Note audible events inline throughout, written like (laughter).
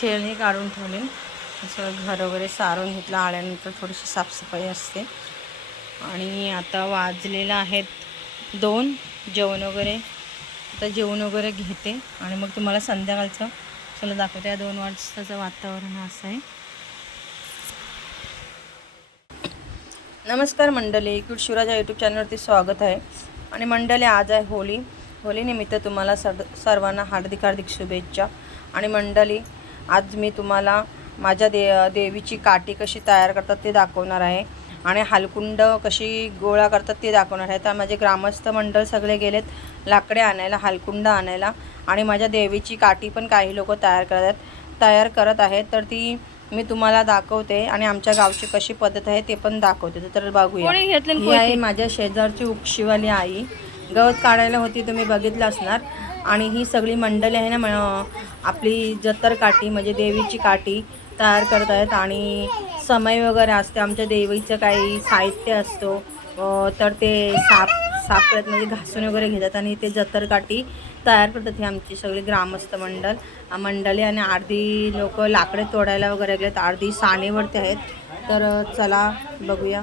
खेळणी काढून ठेवले. सगळं घर वगैरे सारून घेतलं. आल्यानंतर थोडीशी साफसफाई असते. आणि आता वाजलेलं आहेत दोन. जेवण वगैरे. आता जेवण वगैरे घेते. आणि मग तुम्हाला संध्याकाळचं चला दाखवते. या दोन वाजताचं वातावरण असं आहे. नमस्कार मंडळी. क्यूट शिवराज यूट्यूब चॅनलवरती स्वागत आहे. आणि मंडळी आज आहे होळी. होलीनिमित्त तुम्हाला सर्व सर्वांना हार्दिक हार्दिक शुभेच्छा. आणि मंडळी आज मी तुम्हाला माझ्या दे देवीची काठी कशी तयार करतात ते दाखवणार आहे. आणि हालकुंड कशी गोळा करतात ते दाखवणार आहे. तर माझे ग्रामस्थ मंडळ सगळे गेलेत लाकडे आणायला हालकुंड आणायला. आणि माझ्या देवीची काठी पण काही लोक तयार करतात तयार करत आहेत तर ती मी तुम्हाला दाखवते. आणि आमच्या गावची कशी पद्धत आहे ते पण दाखवते. तर बघूया. ही आहे माझ्या शेजारची उक्षीवाली आई. गवत काढायला होती तुम्ही बघितलं असणार. आणि ही सगळी मंडळी आहे ना आपली जतर काठी म्हणजे देवीची काठी तयार करत आहेत आणि समय वगैरे असते आमच्या देवीचं काही साहित्य असतो. तर ते साफ साफ करत म्हणजे घासून वगैरे घेतात आणि ते जतर काठी तयार करतात ही आमची सगळी ग्रामस्थ मंडळ. मंडळी आणि अर्धी लोक लाकडे तोडायला वगैरे गेलेत. अर्धी साणेवरती आहेत. तर चला बघूया.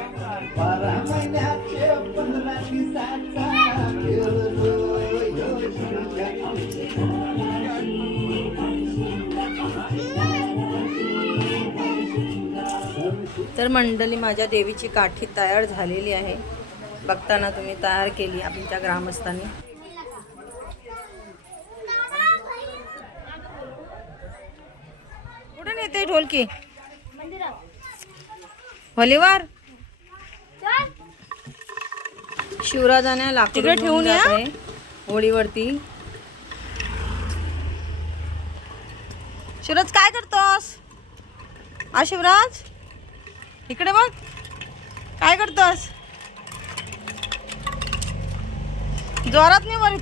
तर मंडळी माझ्या देवीची काठी तयार झालेली आहे. बघताना तुम्ही तयार केली आमच्या ग्रामस्थांनी. कुठून येते ढोलकी? होलीवार? शिवराजाने लाकूड ठेवून या. आहे होळीवरती शिवराज काय करतोस? आ शिवराज? इकडे बघ. काय करतोस? जोरात नाही वर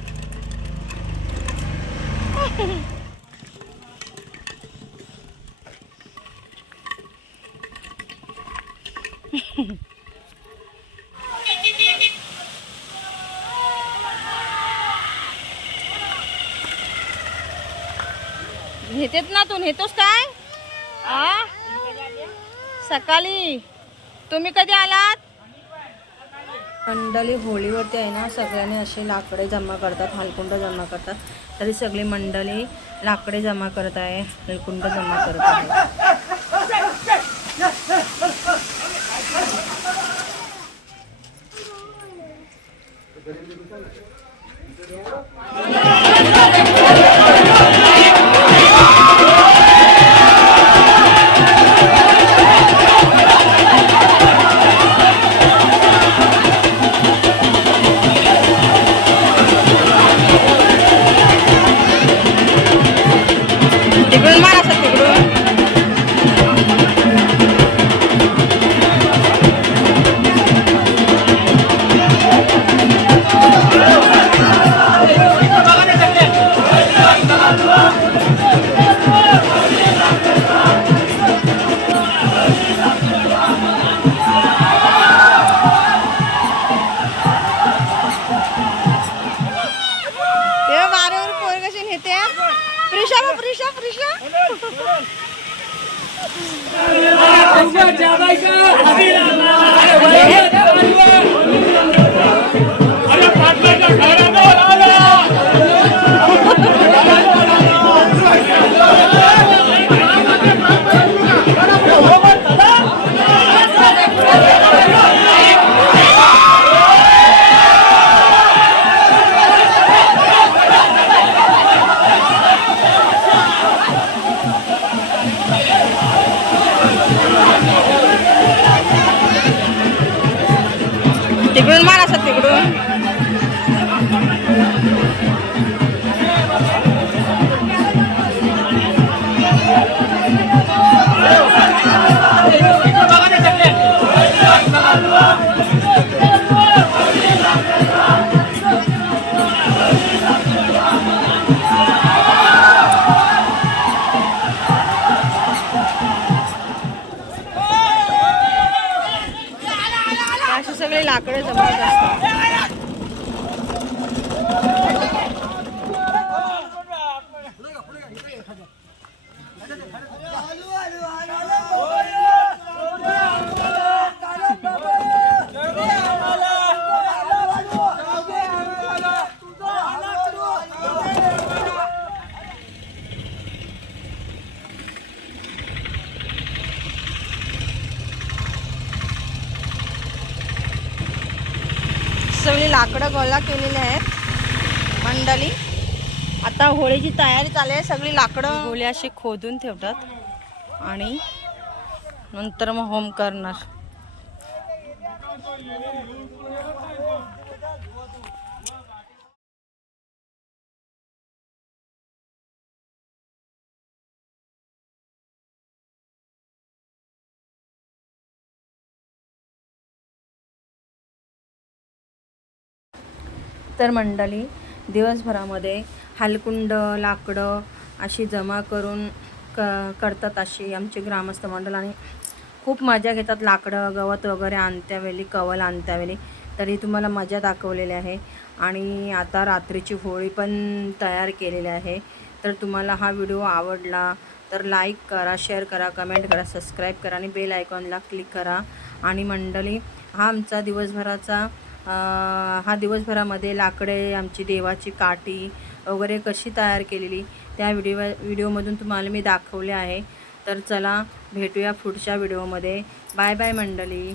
(laughs) घेतेत ना तू नेतोस काय? आ? सकाळी. तुम्ही कधी आलात? मंडळी होळीवरती आहे ना सगळ्यांनी असे लाकडे जमा करतात हलकुंड जमा करतात. तरी सगळी मंडळी लाकडे जमा करत आहे हलकुंड जमा करत आहे. तिकडून मारा सर तिकडून प्रिशा प्रिशा पोर कशी नेते तिकडून मारा तिकडून Thank. सगळे लाकडं जमत असतात. तिकडून लाकडं गोळा केलेले आहेत. मंडळी आता होळीची तयारी चालू आहे. सगळी लाकडं होळी अशी खोदून ठेवतात आणि नंतर मग होम करणार. तर मंडळी दिवसभरामध्ये हालकुंड लाकडं अशी जमा करून क करतात अशी आमची ग्रामस्थ मंडळ आणि खूप मजा घेतात. लाकडं गवत वगैरे आणत्यावेळी कवल आणत्यावेळी. तरी तुम्हाला मजा दाखवलेली आहे. आणि आता रात्रीची होळी पण तयार केलेली आहे. तर तुम्हाला हा व्हिडिओ आवडला तर लाईक करा शेअर करा कमेंट करा सबस्क्राईब करा आणि बेल आयकॉनला क्लिक करा. आणि मंडळी हा आमचा दिवसभराचा हा दिवसभरामध्ये लाकडे आमची देवाची काठी वगैरे कशी तयार केलेली त्या व्हिडिओ व्हिडिओमधून तुम्हाला मी दाखवले आहे. तर चला भेटूया पुढच्या व्हिडिओमध्ये. बाय बाय मंडळी.